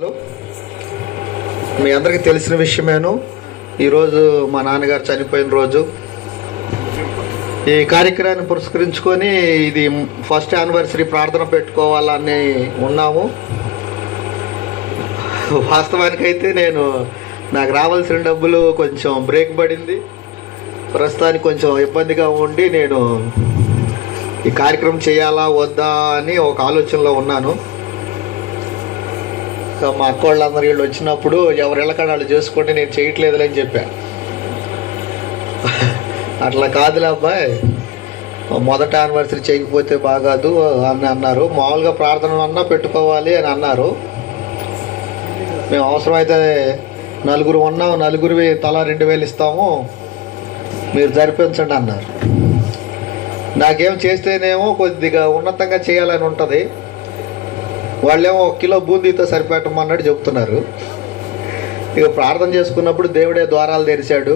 Hello, మీ అందరికీ తెలిసిన విషయమేను. ఈరోజు మా నాన్నగారు చనిపోయిన రోజు. ఈ కార్యక్రమాన్ని పురస్కరించుకొని ఇది ఫస్ట్ యానివర్సరీ ప్రార్థన పెట్టుకోవాలని ఉన్నాము. వాస్తవానికైతే నాకు రావాల్సిన డబ్బులు కొంచెం బ్రేక్ పడింది. ప్రస్తుతానికి కొంచెం ఇబ్బందిగా ఉండి నేను ఈ కార్యక్రమం చేయాలా వద్దా అని ఒక ఆలోచనలో ఉన్నాను. మా అక్క వాళ్ళందరూ వీళ్ళు వచ్చినప్పుడు ఎవరు ఎళ్ళకాడ వాళ్ళు చేసుకోండి, నేను చేయట్లేదులే అని చెప్పాను. అట్లా కాదులే అబ్బాయి, మొదట యానివర్సరీ చేయకపోతే బాగాదు అని అన్నారు. మామూలుగా ప్రార్థన అన్నా పెట్టుకోవాలి అని అన్నారు. మేము అవసరమైతే నలుగురు ఉన్నాం, నలుగురివి తలా 2000 ఇస్తాము, మీరు జరిపించండి అన్నారు. నాకేం చేస్తేనేమో కొద్దిగా ఉన్నతంగా చేయాలని ఉంటుంది. వాళ్ళేమో 1 కిలో బూందీతో సరిపెట్టమన్నట్టు చెప్తున్నారు. ఇక ప్రార్థన చేసుకున్నప్పుడు దేవుడే ద్వారాలు తెరిచాడు.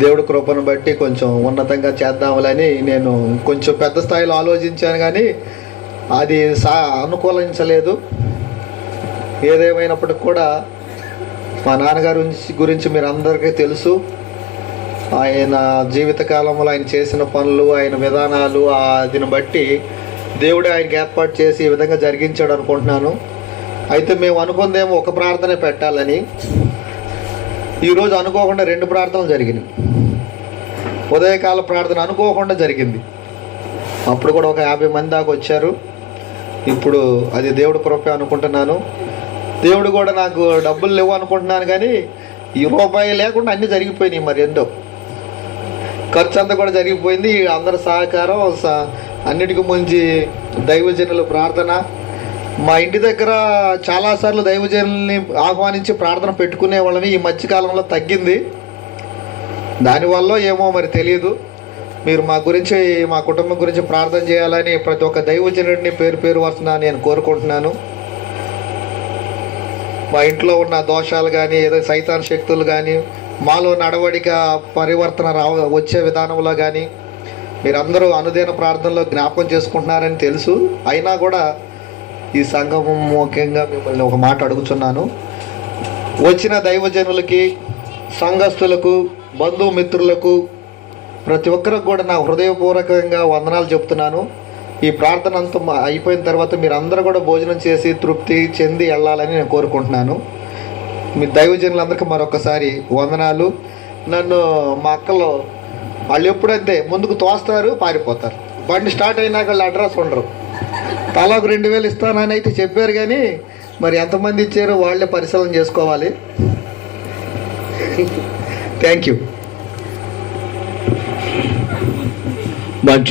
దేవుడి కృపను బట్టి కొంచెం ఉన్నతంగా చేద్దామని నేను కొంచెం పెద్ద స్థాయిలో ఆలోచించాను, కానీ అది అనుకూలించలేదు. ఏదేమైనప్పటికి కూడా మా నాన్నగారి గురించి మీరు అందరికీ తెలుసు. ఆయన జీవితకాలంలో ఆయన చేసిన పనులు, ఆయన విధానాలు, దీన్ని బట్టి దేవుడే ఆయనకి ఏర్పాటు చేసి ఈ విధంగా జరిగించాడు అనుకుంటున్నాను. అయితే మేము అనుకుందేమో ఒక ప్రార్థనే పెట్టాలని. ఈరోజు అనుకోకుండా 2 ప్రార్థనలు జరిగినాయి. ఉదయకాల ప్రార్థన అనుకోకుండా జరిగింది. అప్పుడు కూడా ఒక 50 మంది దాకా వచ్చారు. ఇప్పుడు అది దేవుడి కృప అనుకుంటున్నాను. దేవుడు కూడా నాకు డబ్బులు లేవు అనుకుంటున్నాను, కానీ ఈ రూపాయి లేకుండా అన్నీ జరిగిపోయినాయి. మరి ఎంతో ఖర్చు అంతా కూడా జరిగిపోయింది. అందరి సహకారం, అన్నిటికీ ముంచి దైవజనుల ప్రార్థన. మా ఇంటి దగ్గర చాలాసార్లు దైవజనుల్ని ఆహ్వానించి ప్రార్థన పెట్టుకునే వాళ్ళని ఈ మధ్యకాలంలో తగ్గింది. దానివల్ల ఏమో మరి తెలియదు. మీరు మా గురించి, మా కుటుంబం గురించి ప్రార్థన చేయాలని ప్రతి ఒక్క దైవజనుడిని పేరు వరుసన నేను కోరుకుంటున్నాను. మా ఇంట్లో ఉన్న దోషాలు కానీ, ఏదో సైతాన్ శక్తులు కానీ, మాలో నడవడిక పరివర్తన వచ్చే విధానంలో కానీ మీరందరూ అనుదిన ప్రార్థనలో జ్ఞాపకం చేసుకుంటున్నారని తెలుసు. అయినా కూడా ఈ సంఘం ముఖ్యంగా మిమ్మల్ని ఒక మాట అడుగుతున్నాను. వచ్చిన దైవజనులకి, సంఘస్థులకు, బంధుమిత్రులకు, ప్రతి ఒక్కరికి కూడా నా హృదయపూర్వకంగా వందనాలు చెప్తున్నాను. ఈ ప్రార్థన అంతా అయిపోయిన తర్వాత మీరు అందరూ కూడా భోజనం చేసి తృప్తి చెంది వెళ్ళాలని నేను కోరుకుంటున్నాను. మీ దైవజనులందరికీ మరొకసారి వందనాలు. నన్ను మా అక్కలో వాళ్ళు ఎప్పుడంతే ముందుకు తోస్తారు, పారిపోతారు. బండి స్టార్ట్ అయినాక వాళ్ళు అడ్రస్ ఉండరు. తలాకు 2000 ఇస్తానని అయితే చెప్పారు, కానీ మరి ఎంతమంది ఇచ్చారో వాళ్ళే పరిశీలన చేసుకోవాలి. Thank you.